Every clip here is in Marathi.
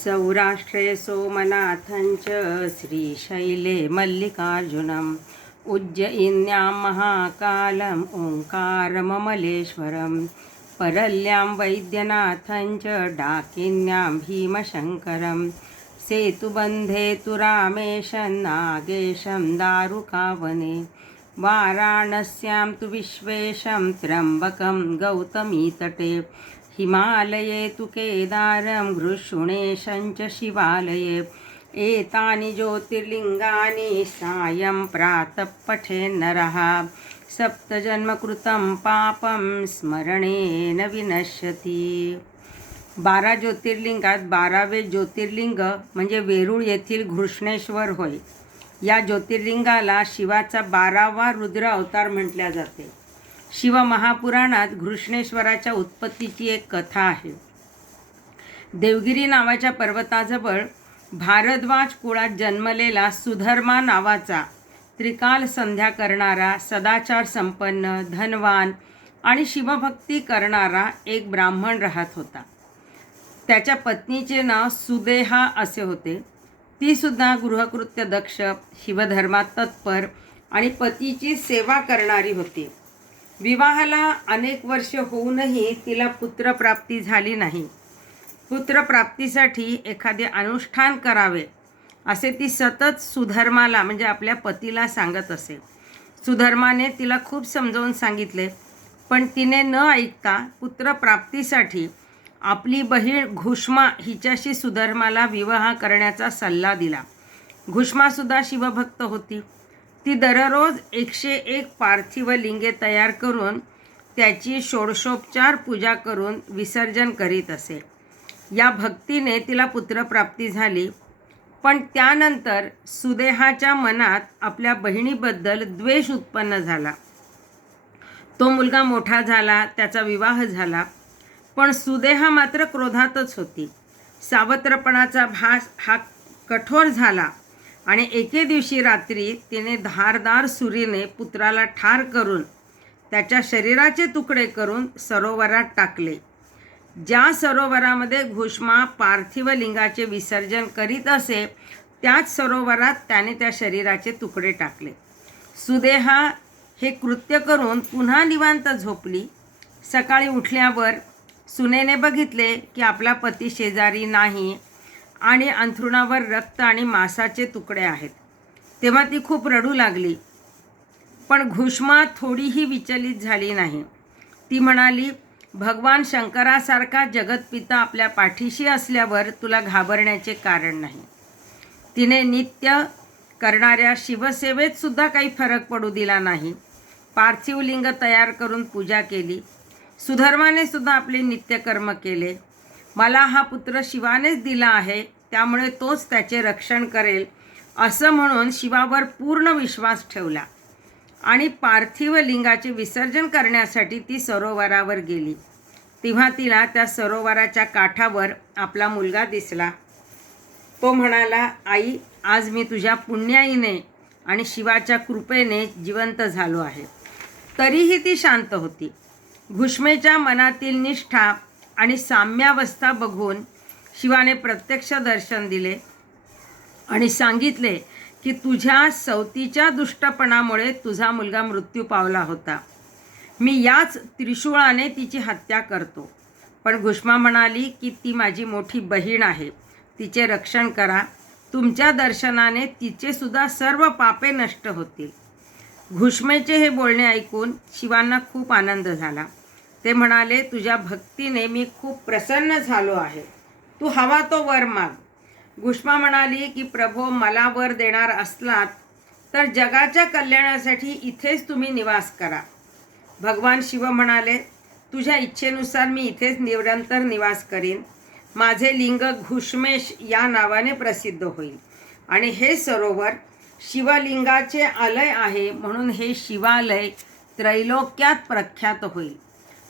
सौराष्ट्रे सोमनाथञ्च श्रीशैले मल्लिकार्जुनम् उज्जयिन्यां महाकालम् ओङ्कारममलेश्वरं परल्यां वैद्यनाथञ्च डाकिन्यां भीमशङ्करं सेतुबन्धे तु रामेशं नागेशं दारुकावने वाराणस्यां तु विश्वेशं त्र्यम्बकं गौतमीतटे हिमालये तु केदारं घृष्णेशं च शिवालये एतानि ज्योतिर्लिङ्गानि सायं प्रातः पठेन्नरः सप्तजन्मकृतं पापं स्मरणेन विनश्यति। 12 ज्योतिर्लिंगात 12वे ज्योतिर्लिंग म्हणजे वेरूळ येथील घृष्णेश्वर होय। या ज्योतिर्लिंगाला शिवाचा 12वा रुद्र अवतार म्हटल्या जाते। शिव महापुराणात घृष्णेश्वराच्या उत्पत्तीची एक कथा आहे। देवगिरी नावाच्या पर्वताजवळ भारद्वाज कुळात जन्मलेला सुधर्मा नावाचा त्रिकाल संध्या करणारा, सदाचार संपन्न, धनवान आणि शिवभक्ती करणारा एक ब्राह्मण राहत होता। त्याच्या पत्नीचे नाव सुदेहा असे होते। ती सुद्धा गृहकृत्य दक्ष, शिवधर्मात तत्पर आणि पतीची सेवा करणारी होती। विवाहाला अनेक वर्ष होऊनही तिला पुत्रप्राप्ती झाली नाही। पुत्रप्राप्तीसाठी एखादे अनुष्ठान करावे असे ती सतत सुधर्माला म्हणजे आपल्या पतीला सांगत असे। सुधर्माने तिला खूप समजावून सांगितले, पण तिने न ऐकता पुत्रप्राप्तीसाठी आपली बहीण घुष्मा हिच्याशी सुधर्माला विवाह करण्याचा सल्ला दिला। घुष्मासुद्धा शिवभक्त होती। ती दररोज 101 पार्थिव लिंगे तयार करून त्याची षोडशोपचार पूजा करून विसर्जन करीत असे। या भक्तीने तिला पुत्रप्राप्ती झाली, पण त्यानंतर सुदेहाच्या मनात आपल्या बहिणीबद्दल द्वेष उत्पन्न झाला। तो मुलगा मोठा झाला, त्याचा विवाह झाला, पण सुदेहा मात्र क्रोधातच होती। सावत्रपणाचा भास हा कठोर झाला आणि एके दिवशी रात्री तिने धारदार सुरीने पुत्राला ठार करून त्याच्या शरीराचे तुकडे करून सरोवरात टाकले। ज्या सरोवरामध्ये घुष्मा पार्थिव लिंगाचे विसर्जन करीत असे त्याच सरोवरात त्याने त्या शरीराचे तुकडे टाकले। सुदेहा हे कृत्य करून पुन्हा निवांत झोपली। सकाळी उठल्यावर सुनेने बघितले की आपला पती शेजारी नाही आणि अंथरुणावर रक्त आणि मांसाचे तुकडे आहेत। तेव्हा ती खूप रडू लागली, पण घुष्मा थोडीही विचलित झाली नाही। ती म्हणाली, भगवान शंकरासारखा जगतपिता आपल्या पाठीशी असल्यावर तुला घाबरण्याचे कारण नाही। तिने नित्य करणाऱ्या शिवसेवेत सुद्धा काही फरक पडू दिला नाही। पार्थिव लिंग तयार करून पूजा केली। सुधर्माने सुद्धा आपले नित्यकर्म केले। मला हा पुत्र शिवानेच दिला आहे, त्यामुळे तोच त्याचे रक्षण करेल असं म्हणून शिवावर पूर्ण विश्वास ठेवला आणि पार्थिव लिंगाचे विसर्जन करण्यासाठी ती सरोवरावर गेली। तेव्हा तिला त्या सरोवराच्या काठावर आपला मुलगा दिसला। तो म्हणाला, आई, आज मी तुझ्या पुण्याईने आणि शिवाच्या कृपेने जिवंत झालो आहे। तरीही ती शांत होती। घुष्मेच्या मनातील निष्ठा आणि साम्यावस्था बघून शिवाने प्रत्यक्ष दर्शन दिले आणि सांगितले की तुझ्या सवतीच्या दुष्टपणामुळे तुझा मुलगा मृत्यू पावला होता। मी याच त्रिशूळाने तिची हत्या करतो। पण घुष्मा म्हणाली की ती माझी मोठी बहीण आहे, तिचे रक्षण करा। तुमच्या दर्शनाने तिचे सुद्धा सर्व पापे नष्ट होतील। घुष्मेचे हे बोलणे ऐकून शिवांना खूप आनंद झाला। ते म्हणाले, तुझ्या भक्तीने मी खूप प्रसन्न झालो आहे, तू हवा तो वर माग। घुष्मा म्हणाली की प्रभो, मला वर देणार असलात तर जगाच्या कल्याणासाठी इथेच तुम्ही निवास करा। भगवान शिव म्हणाले, तुझ्या इच्छेनुसार मी इथेच निरंतर निवास करीन। माझे लिंग घुष्मेश या नावाने प्रसिद्ध होईल आणि हे सरोवर शिवलिंगाचे आलय आहे, म्हणून हे शिवालय त्रैलोक्यात प्रख्यात होईल।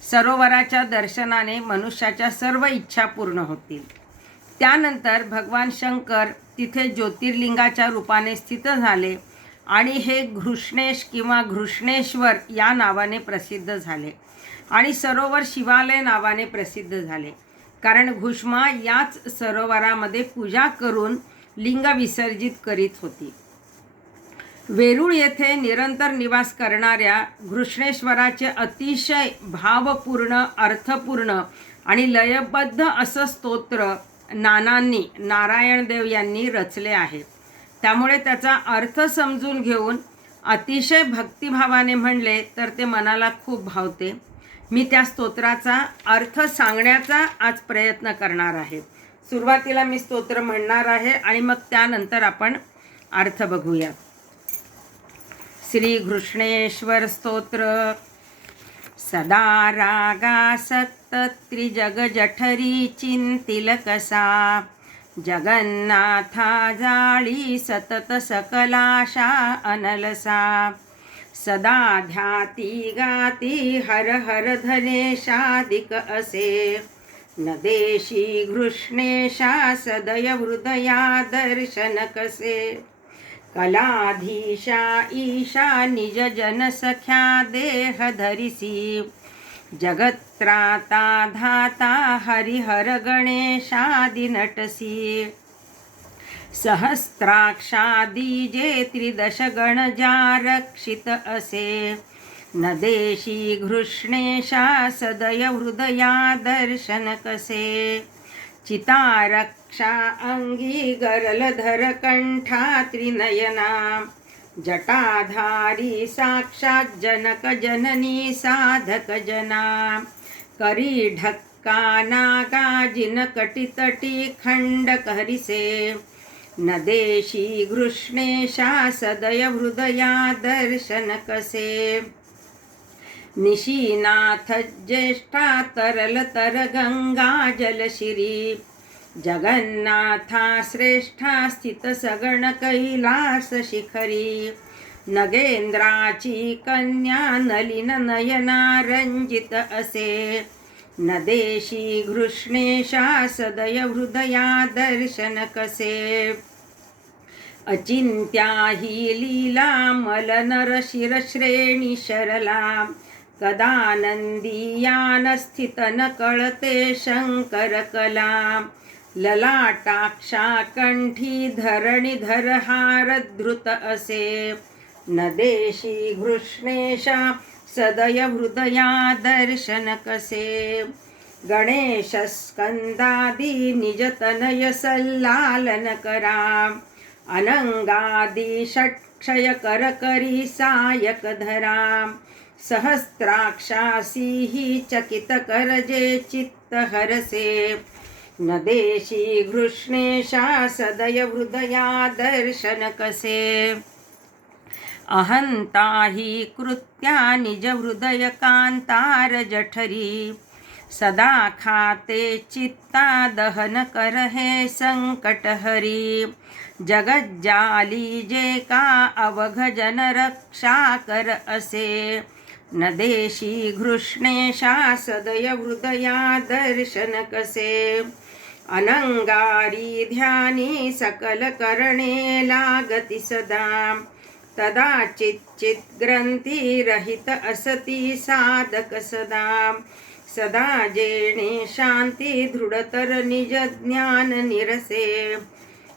सरोवराच्या दर्शनाने मनुष्याच्या सर्व इच्छा पूर्ण होतील। त्यानंतर भगवान शंकर तिथे ज्योतिर्लिंगाच्या रूपाने स्थित झाले आणि हे घृष्णेश किंवा घृष्णेश्वर या नावाने प्रसिद्ध झाले आणि सरोवर शिवालय नावाने प्रसिद्ध झाले। कारण घुष्मा याच सरोवरामध्ये पूजा करून लिंग विसर्जित करीत होती. वेरूळ येथे निरंतर निवास करणाऱ्या घृष्णेश्वराचे अतिशय भावपूर्ण, अर्थपूर्ण आणि लयबद्ध असं स्तोत्र नानांनी, नारायणदेव यांनी रचले आहे. त्यामुळे त्याचा अर्थ समजून घेऊन अतिशय भक्तिभावाने म्हणले तर ते मनाला खूप भावते. मी त्या स्तोत्राचा अर्थ सांगण्याचा आज प्रयत्न करणार आहे. सुरुवातीला मी स्तोत्र म्हणणार आहे आणि मग त्यानंतर आपण अर्थ बघूया. श्री घृष्णेश्वर स्तोत्र. सदा रागासक्त त्रिजग जठरी चिंतिल कसा, जगन्नाथा जाळी सतत सकलाशा अनलसा, सदा ध्याती गाती हर हर धनेशादिक असे, न देशी घृष्णेशा सदय हृदया दर्शन कसे, कलाधीशा ईशा निज जन सख्या देह धरिसी, जगत्राता धाता हरिहर गणेशादि नटसी, सहस्राक्षादि जे त्रिदश गण जा रक्षित असे, न देशी घृष्णेशा सदय हृदया दर्शन कसे, चितारक्षा अंगी गरलधर कंठा त्रिनयना, जटाधारी साक्षात जनक जननी साधक जना, करी ढक्का नागा जिन कटितटी खंडक हरिसे, न देशी घृष्णेशा सदय हृदया दर्शन कसे, निशीनाथ ज्येष्ठा तरल तर गंगा जलशिरी, जगन्नाथा श्रेष्ठा स्थित सगण कैलास शिखरी, नगेंद्राची कन्या नलिन नयना रंजित असे, न देशी घृष्णेशा सदय हृदया दर्शन कसे, अचिंत्या ही लीला मलनर शिरश्रेणी शरला, कदानंदीयान स्थित न कळते शंकर कला, ललाटाक्षा कंठी धरणीधर हार धृत असे, न देशी घृष्णेशा सदय हृदया दर्शन कसे, गणेश स्कंदादी निजतनय सल्लालन करा, अनंगादी षट्क्षय कर करी सायक धरा, सहस्राक्षासी ही चकित कर जे चित्त हरसे, न देशी घृष्णेशा सदय हृदया दर्शन कसे, अहंता ही कृत्या निज हृदय कांतार जठरी, सदा खाते चित्ता दहन कर हे संकट हरी, जगज्जाली जे का अवघ जन रक्षा कर असे, न देशी घृष्णेशा सदय हृदया दर्शन कसे, अनंगारी ध्यानी सकल करणे लागती सदा, तदा चित ग्रंथी रहित असती साधक सदा, सदा जेणे शांती दृढतर निज ज्ञान निरसे,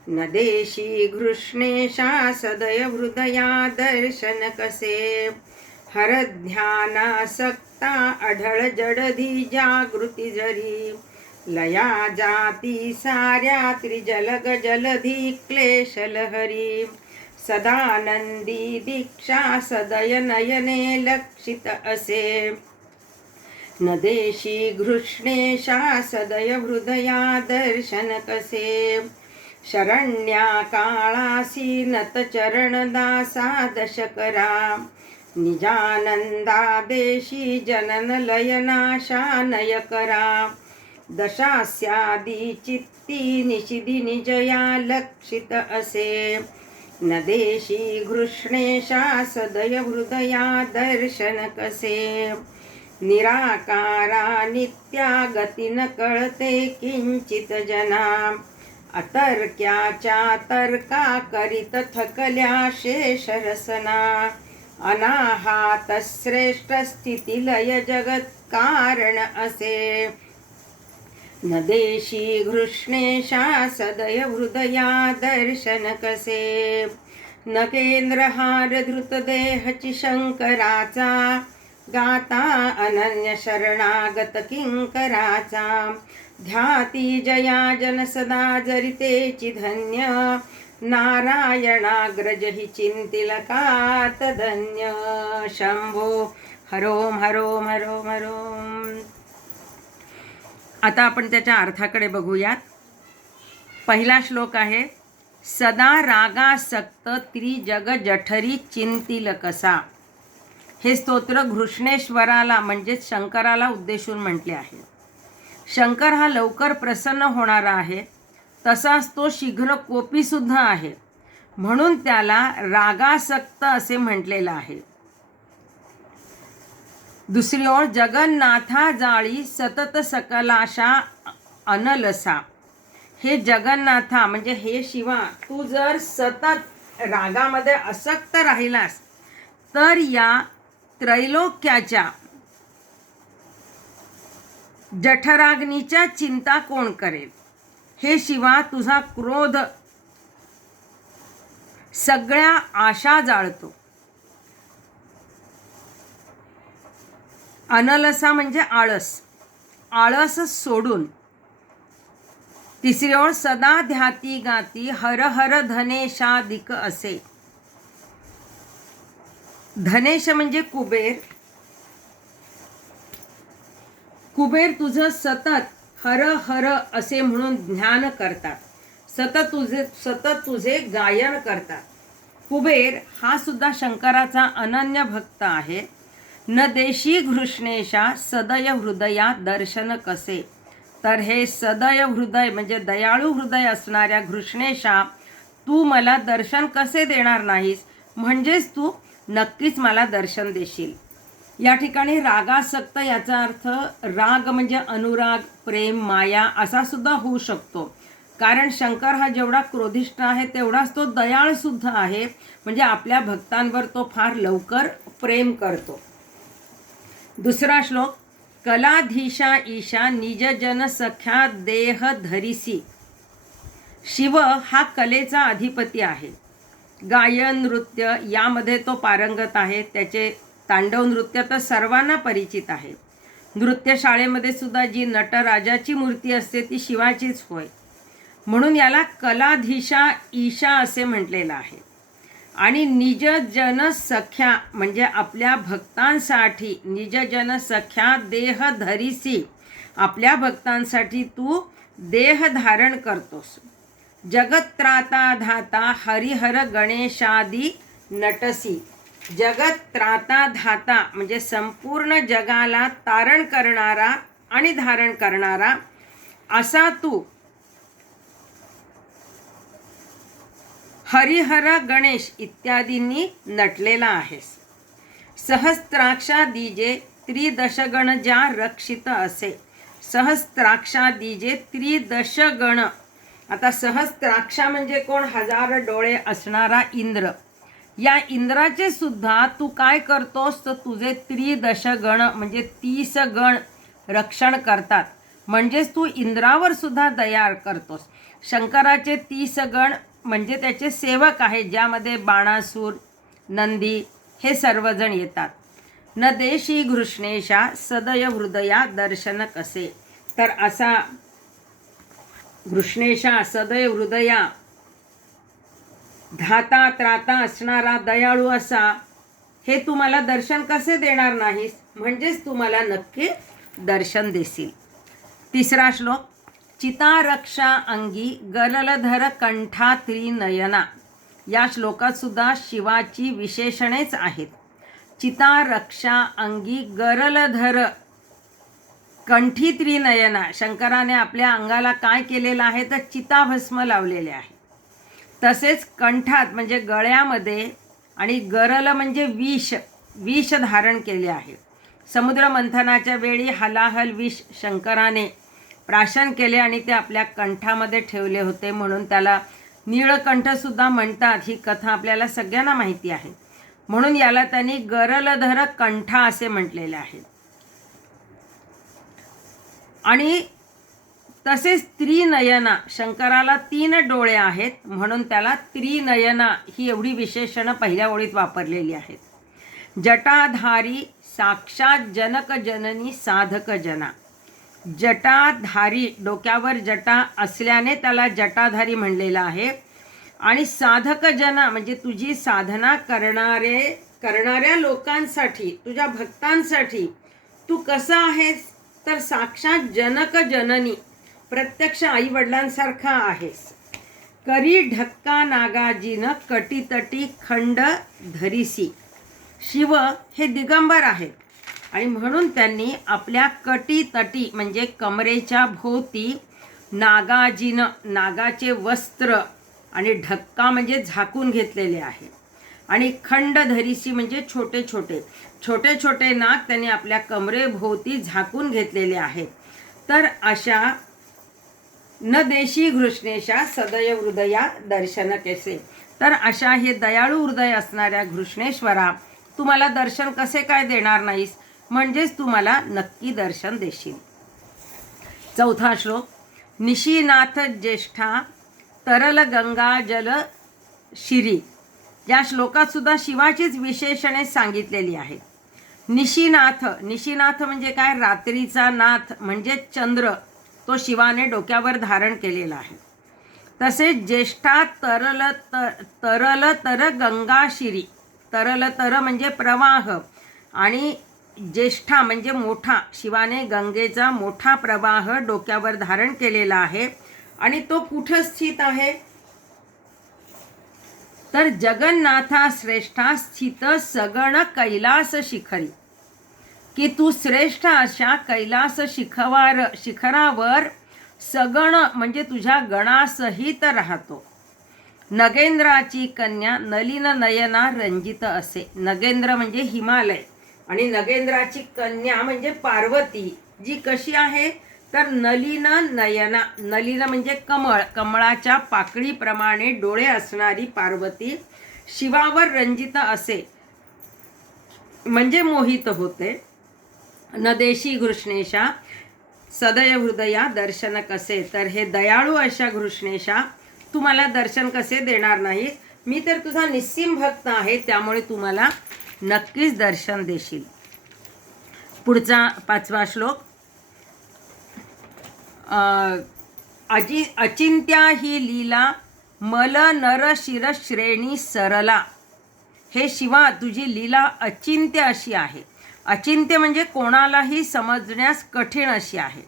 न देशी घृष्णेशा सदय हृदया दर्शन कसे, हर ध्यानासक्ता अढळ जडधी जागृती जरी, लया जाती साऱ्या त्रिजलग जलधी क्लेश लहरी, सदानंदी दीक्षा सदय नयने लक्षित असे, न देशी घृष्णेशा सदय हृदया दर्शन कसे, शरण्या काळासी नत चरण दासा दशकरा, निजानंदा देशी जनन लयनाशा नय करा, दशास्यादी चित्ती निशिदी निजया लक्षित असे, न देशी घृष्णेशा सदय हृदया दर्शन कसे, निराकारा नित्या गती न कळते किंचित जना, अतर्क्याच्या तर्का करीत थकल्या शेष रसना, अनाहात श्रेष्ठ स्थिती लय जगत कारण असे, न देशी घृष्णेशा सदय हृदया दर्शन कसे, न केंद्रहार धृतदेहची शंकराचा, गाता अनन्य शरणागत किंकराचा, ध्याती जया जन सदा जरितेची धन्य, नारायणाग्रज हि चिंतिलकात धन्य. शंभो हरोम हरोम हरोम हरोम. आता आपण त्याच्या अर्थाकडे बघूयात. पहिला श्लोक आहे, सदा रागासक्त त्रिजग जठरी चिंतिल कसा. हे स्तोत्र घृष्णेश्वराला म्हणजेच शंकराला उद्देशून म्हटले आहे. शंकर हा लवकर प्रसन्न होणारा आहे, तसाच तो शीघ्र कोपी सुद्धा आहे, म्हणून त्याला रागासक्त असे म्हटलेलं आहे. दुसरी ओळ, जगन्नाथा जाळी सतत सकलाशा अनलसा. हे जगन्नाथा म्हणजे हे शिवा, तू जर सतत रागामध्ये आसक्त राहिलास तर या त्रैलोक्याच्या जठराग्नीच्या चिंता कोण करेल. हे शिवा, तुझा क्रोध सगळ्या आशा जाळतो. अनलसा म्हणजे आळस, आळस सोडून. तिसरी ओळ, सदा ध्याती गाती हर हर धनेशाधिक असे. धनेश म्हणजे कुबेर. कुबेर तुझं सतत हर हर असे म्हणून ध्यान करतात, सतत तुझे गायन करतात. कुबेर हा सुद्धा शंकराचा अनन्य भक्त आहे. न देशी घृष्णेशा सदय हृदया दर्शन कसे. तर हे सदय हृदय म्हणजे दयाळू हृदय असणाऱ्या घृष्णेशा, तू मला दर्शन कसे देणार नाहीस, म्हणजेच तू नक्कीच मला दर्शन देशील. या ठिकाणी रागासक्त याचा अर्थ राग म्हणजे अनुराग, प्रेम, माया असा सुद्धा होऊ शकतो. कारण शंकर हा जेवढा क्रोधिष्ठ आहे तेवढाच तो दयाळ सुद्धा आहे, म्हणजे आपल्या भक्तांवर तो फार लवकर प्रेम करतो. दुसरा श्लोक, कलाधीशा ईशा निज जन सख्या देह धरिसी. शिव हा कलेचा अधिपती आहे. गायन नृत्य यामध्ये तो पारंगत आहे. त्याचे तांडव नृत्य तर सर्वांना परिचित आहे. नृत्य शाळेमध्ये सुद्धा जी नटराजाची मूर्ती असते ती शिवाचीच होय, म्हणून याला कलाधीशा ईशा असे म्हटलेलं आहे. आणि निज जन सख्या म्हणजे आपल्या भक्तांसाठी, निज जन सख्या देह धरिसी, आपल्या भक्तांसाठी तू देह धारण करतोस. जगत्राता धाता हरिहर गणेशादी नटसी. जगत त्राता धाता म्हणजे संपूर्ण जगाला तारण करणारा आणि धारण करणारा असा तू हरिहर गणेश इत्यादींनी नटलेला आहेस. सहस्त्राक्षा दीजे त्रिदशगण ज्या रक्षित असे. सहस्त्राक्षा दीजे त्रिदशगण. आता सहस्त्राक्षा म्हणजे कोण, हजार डोळे असणारा इंद्र. या इंद्राचे सुद्धा तू काय करतोस तर तुझे त्रिदशगण म्हणजे 30 गण रक्षण करतात, म्हणजेच तू इंद्रावर सुद्धा दया करतोस. शंकराचे 30 गण म्हणजे त्याचे सेवक आहेत, ज्यामध्ये बाणासूर, नंदी हे सर्वजण येतात. न देशी घृष्णेशा सदय हृदया दर्शन कसे. तर असा घृष्णेशा सदय हृदया धाता त्राता असणारा दयाळू असा, हे तू मला दर्शन कसे देणार नाहीस, म्हणजेच तू मला नक्की दर्शन देशील. तिसरा श्लोक, चितारक्षा अंगी गललधर कंठा त्रिनयना. या श्लोकात सुद्धा शिवाची विशेषणेच आहेत. चितारक्षा अंगी गरलधर कंठी त्रिनयना. शंकराने आपल्या अंगाला काय केलेलं आहे तर चिताभस्म लावलेले आहे. तसेच कंठात म्हणजे गळ्यामध्ये आणि गरल म्हणजे विष धारण केले आहे. समुद्र मंथनाच्या वेळी हलाहल विष शंकराने प्राशन केले आणि ते आपल्या कंठामध्ये ठेवले होते, म्हणून त्याला नीळकंठसुद्धा म्हणतात. ही कथा आपल्याला सगळ्यांना माहिती आहे, म्हणून याला त्यांनी गरलधर कंठा असे म्हटलेले आहे. आणि तसेच त्रिनयना, शंकराला 3 डोळे आहेत म्हणून त्याला त्रिनयना ही एवढी विशेषणं पहिल्या ओळीत वापरलेली आहेत. जटाधारी साक्षात जनक जननी साधक जना. जटाधारी, डोक्यावर जटा असल्याने त्याला जटाधारी म्हणलेलं आहे. आणि साधक जना म्हणजे तुझी साधना करणाऱ्या लोकांसाठी, तुझ्या भक्तांसाठी तू कसा आहेस तर साक्षात जनक जननी, प्रत्यक्ष आई वडिलांसारखा आहेस. करी ढक्का नागाजीन कटीतटी खंड धरिसी. शिव हे दिगंबर आहेत आणि म्हणून त्यांनी आपल्या कटीतटी म्हणजे कमरेच्या भोवती नागाजीन, नागाचे वस्त्र आणि ढक्का म्हणजे झाकून घेतलेले आहे. आणि खंड धरिसी म्हणजे छोटे छोटे नाग त्यांनी आपल्या कमरेभोवती झाकून घेतलेले आहेत. तर अशा न देशी घृष्णेशा सदय हृदया दर्शन कैसे. तर अशा हे दयाळू हृदय असणाऱ्या घृष्णेश्वरा, तुम्हाला दर्शन कसे काय देणार नाहीस, म्हणजेच तुम्हाला नक्की दर्शन देशील. 4था श्लोक. निशीनाथ ज्येष्ठा तरल गंगा जल शिरी. या श्लोकात सुद्धा शिवाचीच विशेषणे सांगितलेली आहेत. निशीनाथ, निशीनाथ म्हणजे काय, रात्रीचा नाथ म्हणजे चंद्र, तो शिवाने डोक्यावर धारण केलेला आहे. तसेच ज्येष्ठा तरल तर गंगा शिरी. तरल तर म्हणजे प्रवाह आणि ज्येष्ठा म्हणजे मोठा. शिवाने गंगेचा मोठा प्रवाह डोक्यावर धारण केलेला आहे. आणि तो कुठं स्थित आहे तर जगन्नाथा श्रेष्ठा स्थित सगण कैलास शिखरी. की तू श्रेष्ठ अशा कैलास शिखरावर सगण म्हणजे तुझ्या गणासहित राहतो. नगेंद्राची कन्या नलिन नयना रंजित असे. नगेंद्र म्हणजे हिमालय आणि नगेंद्राची कन्या म्हणजे पार्वती, जी कशी आहे तर नलिन नयना. नलिन म्हणजे कमळ, कमळाच्या पाकळीप्रमाणे डोळे असणारी पार्वती शिवावर रंजित असे म्हणजे मोहित होते. नदेशी घृष्णेशा सदय हृदया दर्शन कसे. तर हे दयाळू अशा घृष्णेशा, तुम्हाला दर्शन कसे देणार नाही, मी तर तुझा निस्सीम भक्त आहे, त्यामुळे तुम्हाला नक्कीच दर्शन देशील. पुढचा 5वा श्लोक. अचिंत्या ही लीला मल नर शिर श्रेणी सरला. हे शिवा, तुझी लीला अचिंत्य अशी आहे. अचिंत्य म्हणजे कोणालाही समजण्यास कठीण अशी आहे.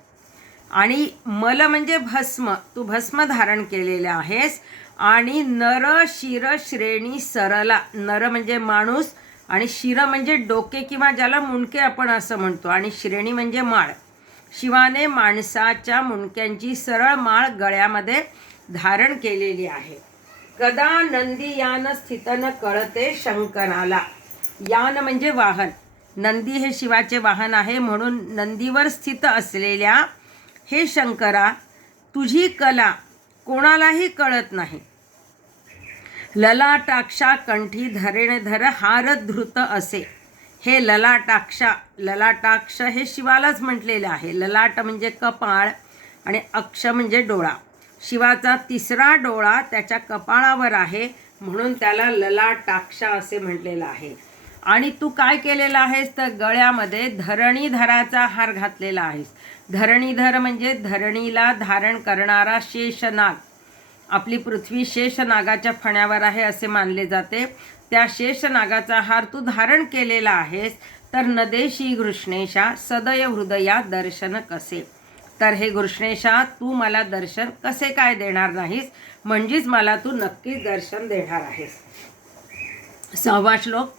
आणि मल म्हणजे भस्म, तू भस्म धारण केलेले आहेस. आणि नर शिर श्रेणी सरला. नर म्हणजे माणूस आणि शिर म्हणजे डोके किंवा ज्याला मुंडके आपण असं म्हणतो, आणि श्रेणी म्हणजे माळ. शिवाने माणसाच्या मुंडक्यांची सरळ माळ गळ्यामध्ये धारण केलेली आहे. कदा नंदी यान स्थितन कळते शंकराला. यान म्हणजे वाहन. नंदी हे शिवाचे वाहन आहे, म्हणून नंदीवर स्थित असलेल्या हे शंकरा, तुझी कला कोणालाही कळत नाही. ललाटाक्षा कंठी धरेणधर हार धृत असे. हे ललाटाक्षा, ललाटाक्ष हे शिवालाच म्हटलेले आहे. ललाट म्हणजे कपाळ आणि अक्ष म्हणजे डोळा. शिवाचा 3रा डोळा त्याच्या कपाळावर आहे म्हणून त्याला ललाटाक्ष असे म्हटलेलं आहे. आणि तू काय केलेला आहेस तर गळ्यामध्ये धरणीधराचा हार घातलेला आहेस. धरणीधर म्हणजे धरणीला धारण करणारा शेषनाग. आपली पृथ्वी शेषनागाच्या फण्यावर आहे असे मानले जाते. त्या शेषनागाचा हार तू धारण केलेला आहेस. तर नदेशी घृष्णेशा सदय हृदया दर्शन कसे. तर हे घृष्णेशा, तू मला दर्शन कसे काय देणार नाहीस, म्हणजेच मला तू नक्कीच दर्शन देणार आहेस. 6वा श्लोक.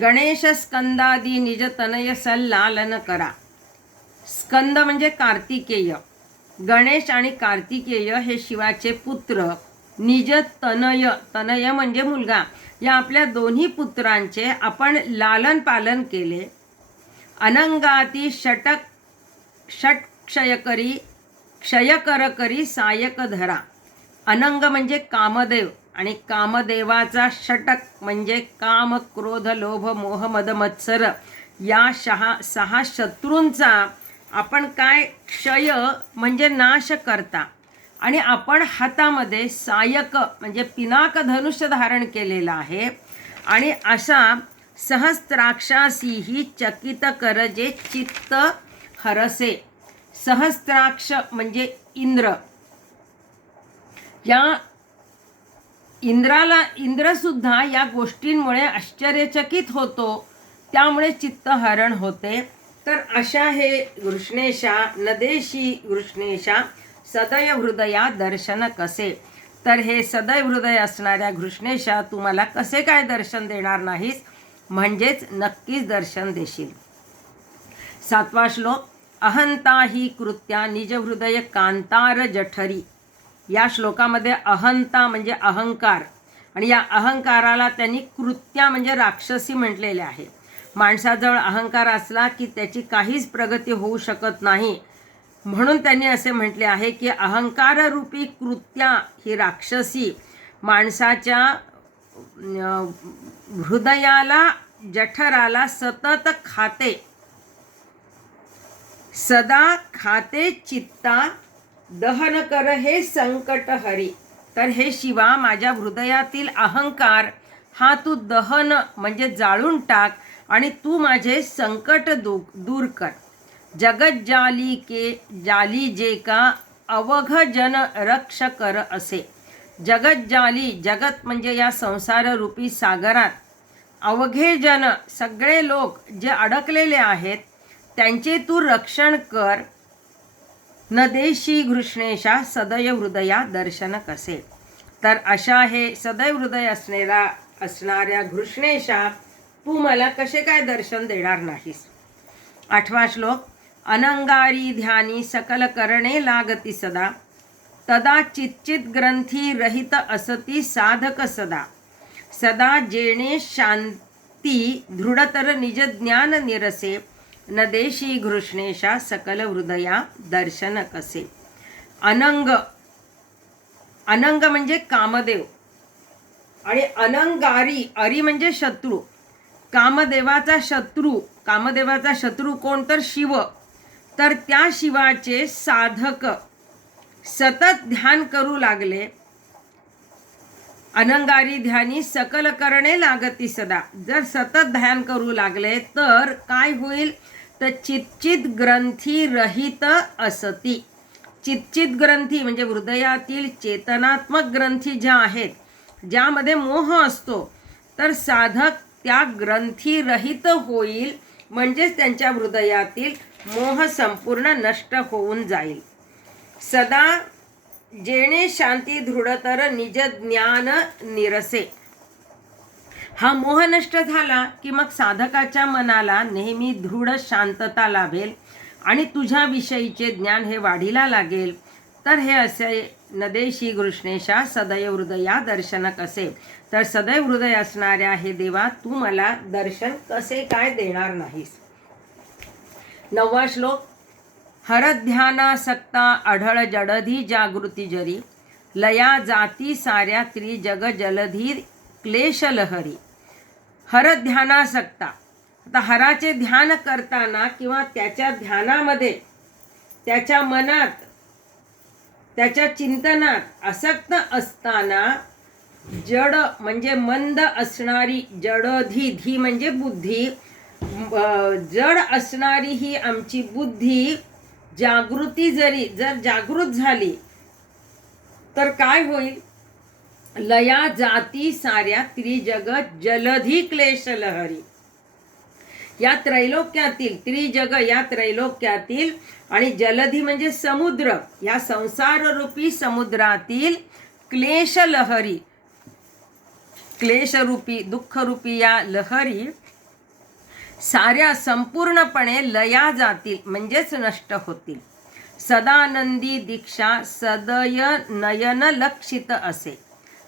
गणेश स्कंदादी निज तनय सल्लालन करा. स्कंद म्हणजे कार्तिकेय. गणेश आणि कार्तिकेय हे शिवाचे पुत्र. निज तनय, तनय म्हणजे मुलगा, या आपल्या दोन्ही पुत्रांचे आपण लालन पालन केले. अनंगाती षट क्षयकर करी सायक धरा. अनंग म्हणजे कामदेव आणि कामदेवाचा षटक म्हणजे काम क्रोध लोभ मोह मद मत्सर या 6 शत्रूंचा आपण काय, क्षय म्हणजे नाश करता, आणि आपण हातामध्ये सायक म्हणजे पिनाक धनुष्य धारण केलेलं आहे. आणि अशा सहस्त्राक्षासीही चकित करजे चित्त हरसे. सहस्त्राक्ष म्हणजे इंद्र. या इंद्रसुद्धा या गोष्टींमुळे आश्चर्यचकित होतो, त्यामुळे चित्तहरण होते. तर अशा हे कृष्णेशा नदेशी कृष्णेशा सदय हृदया दर्शन कसे. तर हे सदैव हृदय असणाऱ्या कृष्णेशा तू मला कसे काय दर्शन देणार नाहीस, म्हणजेच नक्कीच दर्शन देशील. 7वा श्लोक. अहंता ही कृत्या निज हृदय कांतार जठरी. या श्लोकामध्ये अहंता म्हणजे अहंकार, आणि या अहंकाराला त्यांनी कृत्या म्हणजे राक्षसी म्हटलेले आहे. माणसाजवळ अहंकार असला की त्याची काहीच प्रगती होऊ शकत नाही, म्हणून त्यांनी असे म्हटले आहे की अहंकाररूपी कृत्या ही राक्षसी माणसाच्या हृदयाला जठराला सतत खाते, सदा खाते चित्ता दहन कर हे संकट हरी. तर हे शिवा माझ्या हृदयातील अहंकार हा तू दहन म्हणजे जाळून टाक, आणि तू माझे संकट दूर कर. जगत जाली जे का अवघ जन रक्ष कर असे. जगत जाली, जगत म्हणजे या संसाररूपी सागरात, अवघे जन सगळे लोक जे अडकलेले आहेत त्यांचे तू रक्षण कर. नदेशी घृष्णेशा सदय हृदया दर्शन कसे. तर अशा हे सदैव हृदय असणाऱ्या घृष्णेशा तू मला कसे काय दर्शन देणार नाहीस. 8वा श्लोक. अनंगारी ध्यानी सकल करणे लागती सदा. तदा चिच्चित ग्रंथी रहित असती साधक सदा. सदा जेणे शांती दृढतर निज ज्ञान निरसे. नदेशी घृष्णेशा सकल हृदया दर्शन कसे. अनंग, अनंग म्हणजे कामदेव, आणि अनंगारी, अरी म्हणजे शत्रू. कामदेवाचा शत्रू कोण, तर शिव. तर त्या शिवाचे साधक सतत ध्यान करू लागले. अनंगारी ध्यानी सकल करणे लागती सदा. जर सतत ध्यान करू लागले तर काय होईल, तर चिच्चित ग्रंथी रहित असती. चिच्चित ग्रंथी म्हणजे हृदयातील चेतनात्मक ग्रंथी ज्या आहेत, ज्यामध्ये मोह असतो, तर साधक त्या ग्रंथी रहित होईल, म्हणजेच त्यांच्या हृदयातील मोह संपूर्ण नष्ट होऊन जाईल. सदा जेणे शांती दृढतर निज ज्ञान निरसे. हा मोह नष्ट झाला की मग साधकाच्या मनाला नेहमी दृढ शांतता लाभेल आणि तुझ्या विषयीचे ज्ञान हे वाढीला लागेल. तर हे असे नदेशी घृष्णेशा सदैव हृदया दर्शन कसे. तर सदैव हृदय असणाऱ्या हे देवा तू मला दर्शन कसे काय देणार नाहीस. 9वा श्लोक. हरध्यानासक्ता आढळ जडधी जागृती जरी. लया जाती साऱ्या त्रिजग जलधी क्लेश लहरी. हरध्यानासक्ता. आता हराचे ध्यान करताना किंवा त्याच्या ध्यानामध्ये, त्याच्या मनात, त्याच्या चिंतनात आसक्त असताना जड म्हणजे मंद असणारी, जडधी, धी म्हणजे बुद्धी, जड असणारी ही आमची बुद्धी जागृती जरी जर जागृत झाली तर काय होईल, लया जाती साऱ्या त्रिजगत जलधी क्लेश लहरी. या त्रैलोक्यातील, त्रिजग या त्रैलोक्यातील, आणि जलधी म्हणजे समुद्र, या संसाररूपी समुद्रातील क्लेश लहरी, क्लेशरूपी दुःखरूपी या लहरी साऱ्या संपूर्णपणे लया जातील म्हणजेच नष्ट होतील. सदानंदी दीक्षा सदय नयन लक्षित असे.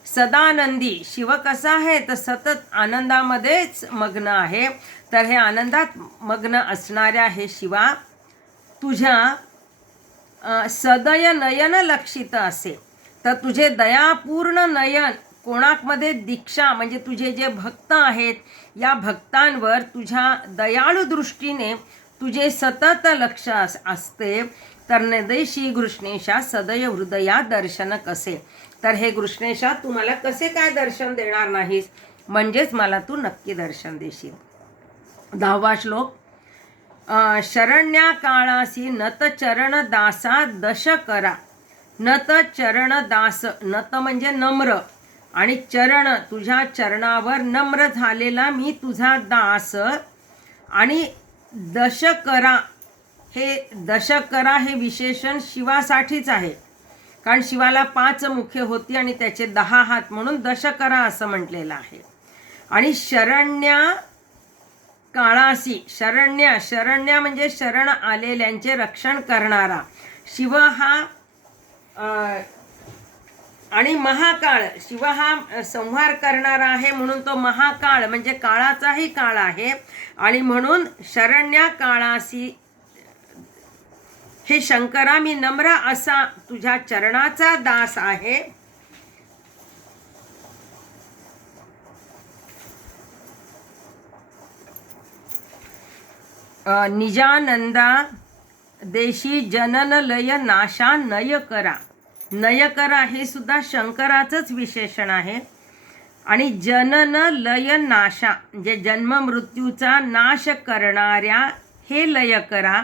सदानंदी शिव कसा आहे, तर सतत आनंदामध्येच मग्न आहे. तर हे आनंदात मग्न असणाऱ्या हे शिवा तुझ्या सदय नयन लक्षित असे. तर तुझे दयापूर्ण नयन कोणामध्ये दीक्षा म्हणजे तुझे जे भक्त आहेत या भक्तांवर तुझ्या दयाळू दृष्टीने तुझे सतत लक्ष असते, तर नदेशी घृष्णेशा सदय हृदया दर्शन कसे. तर हे घृष्णेशा तू मला कसे काय दर्शन देणार नाहीस, म्हणजेच मला तू नक्की दर्शन देशील. 10वा श्लोक. शरण्या काळासी नत चरण दासा दश करा. नत चरण दास, नत म्हणजे नम्र, आणि चरण तुझ्या चरणावर नम्र झालेला मी तुझा दास. आणि दशकरा, हे दशकरा हे विशेषण शिवासाठीच आहे, कारण शिवाला 5 मुखे होती आणि त्याचे 10 हात, म्हणून दशकरा असं म्हटलेलं आहे. आणि शरण्या काळासी, शरण्या, शरण्या म्हणजे शरण आलेल्यांचे रक्षण करणारा शिव हा. आणि महाकाळ, शिव हा संहार करणारा आहे, म्हणून तो महाकाळ म्हणजे काळाचाही काळ आहे. आणि म्हणून शरण्या काळासी, हे शंकरा मी नम्र असा तुझ्या चरणाचा दास आहे. निजानंदा देशी जनन लय नाशा नय करा. नय करा हे सुद्धा शंकराचंच विशेषण आहे. आणि जनन लय नाशा म्हणजे जन्म मृत्यूचा नाश करणाऱ्या हे लय करा.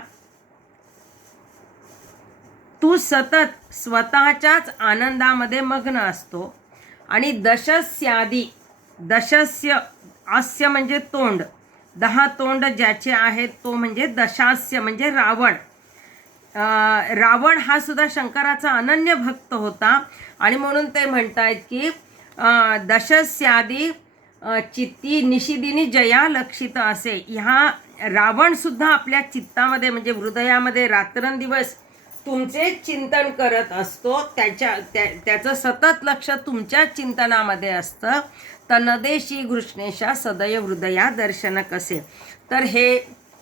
तू सतत स्वतःच्याच आनंदामध्ये मग्न असतो. आणि दशस्यादी, दशस्य, आस्य म्हणजे तोंड, 10 तोंड ज्याचे आहेत तो म्हणजे दशास्य म्हणजे रावण. रावण हा सुद्धा शंकराचा अनन्य भक्त होता, आणि म्हणून ते म्हणतायत की दशस्यादी चित्ती निशिदिनी जया लक्षित असे. ह्या रावण सुद्धा आपल्या चित्तामध्ये म्हणजे हृदयामध्ये रात्रंदिवस तुमचे चिंतन करत असतो, त्याचं सतत लक्ष तुमच्या चिंतनामध्ये असतं. तनदेशी घृष्णेशा सदय हृदया दर्शन कसे. तर हे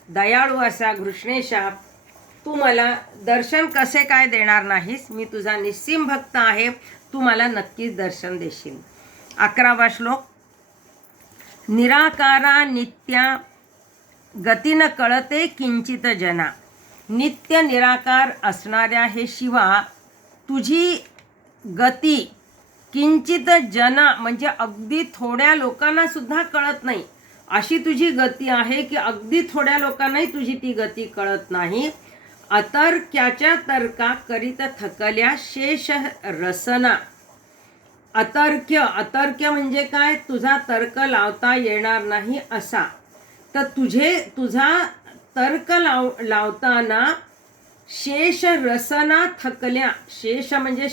दयाळू असा घृष्णेशा तू मला दर्शन कसे काय देणार नाहीस, मी तुझा निस्सीम भक्त आहे, तू मला नक्कीच दर्शन देशील. 11वा श्लोक. निराकारा नित्या गतीन कळते किंचित जना. नित्य निराकार असणाऱ्या हे शिवा तुझी गती किंचित जना म्हणजे अगदी थोड्या लोकांना सुद्धा कळत नाही, अशी तुझी गती आहे की अगदी थोड्या लोकांनाही तुझी ती गती कळत नाही. अतर्क्याच्या तर्का करीत थकल्या शेष रसना. अतर्क्य, अतर्क्य म्हणजे काय, तुझा तर्क लावता येणार नाही असा. तर तुझा तर्क लावताना शेष रसना थकल्या. शेष म्हणजे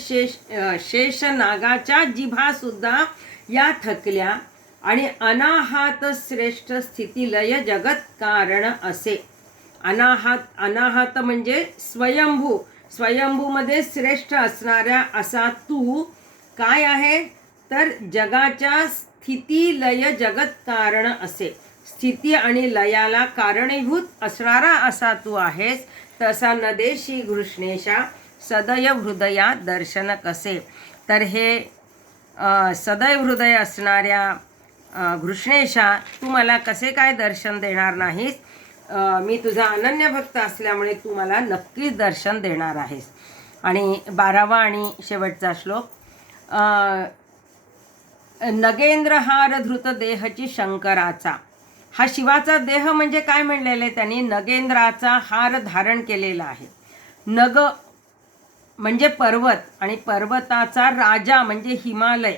शेष नागाच्या जिभा सुद्धा या थकल्या. आणि अनाहात श्रेष्ठ स्थितीलय जगत कारण असे. अनाहात म्हणजे स्वयंभू, स्वयंभूमध्ये श्रेष्ठ असणाऱ्या असा तू काय आहे, तर जगाच्या स्थिती लय जगत कारण असे. स्थिती आणि लयाला कारणीभूत असणारा असा तू आहेस. तसा नदेशी घृष्णेशा सदय हृदया दर्शन कसे. तर हे सदैव हृदय असणाऱ्या घृष्णेशा तू मला कसे काय दर्शन देणार नाहीस, मी तुझा अनन्य भक्त असल्यामुळे तू मला नक्कीच दर्शन देणार आहेस. आणि 12वा आणि शेवटचा श्लोक. नगेंद्रहार धृत देहची शंकराचा. हा शिवाचा देह म्हणजे काय म्हणलेलं आहे त्यांनी, नगेंद्राचा हार धारण केलेला आहे. नग म्हणजे पर्वत, आणि पर्वताचा राजा म्हणजे हिमालय.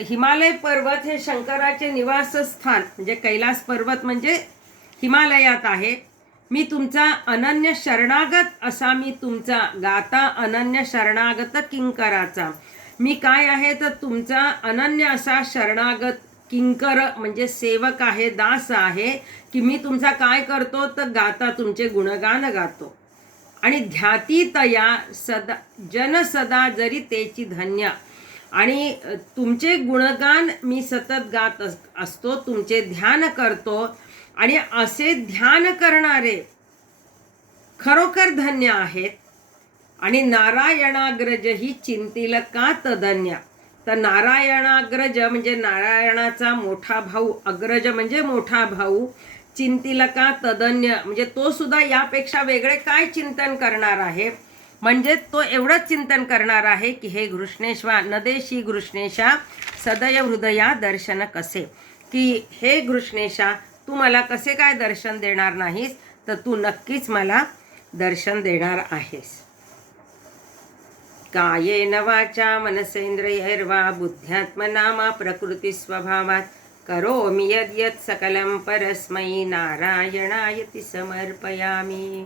हिमालय पर्वत हे शंकराचे निवासस्थान म्हणजे कैलास पर्वत म्हणजे हिमालयात आहे. मी तुमचा अनन्य शरणागत असा मी तुमचा गाता अनन्य शरणागत किंकराचा. मी काय आहे तर तुमचा अनन्य असा शरणागत किंकर म्हणजे सेवक आहे, दास आहे, की मी तुमचा काय करतो तर गाता तुमचे गुणगान गातो. आणि ध्याती तया सदा जन सदा जरी तेची धन्य. आणि तुमचे गुणगान मी सतत गात असतो, तुमचे ध्यान करतो. आणि असे ध्यान करणारे खरोखर धन्य आहेत. आणि नारायणाग्रज ही चिंतील का तदन्य. तर नारायणाग्रज म्हणजे नारायणाचा मोठा भाऊ, अग्रज म्हणजे मोठा भाऊ, चिंतिलका तदन्य म्हणजे तो सुद्धा यापेक्षा वेगळे काय चिंतन करणार आहे, म्हणजे तो एवढंच चिंतन करणार आहे की हे घृष्णेश्वा नदेशी घृष्णेशा सदय हृदया दर्शन कसे, की हे घृष्णेशा तू मला कसे काय दर्शन देणार नाहीस, तर तू नक्कीच मला दर्शन देणार आहेस. कायेन वाचा मनसेंद्रियैर्वा बुद्ध्यात्मना मा प्रकृती स्वभावात करोमि यद्यत् सकलं परस्मै नारायणायति समर्पयामि.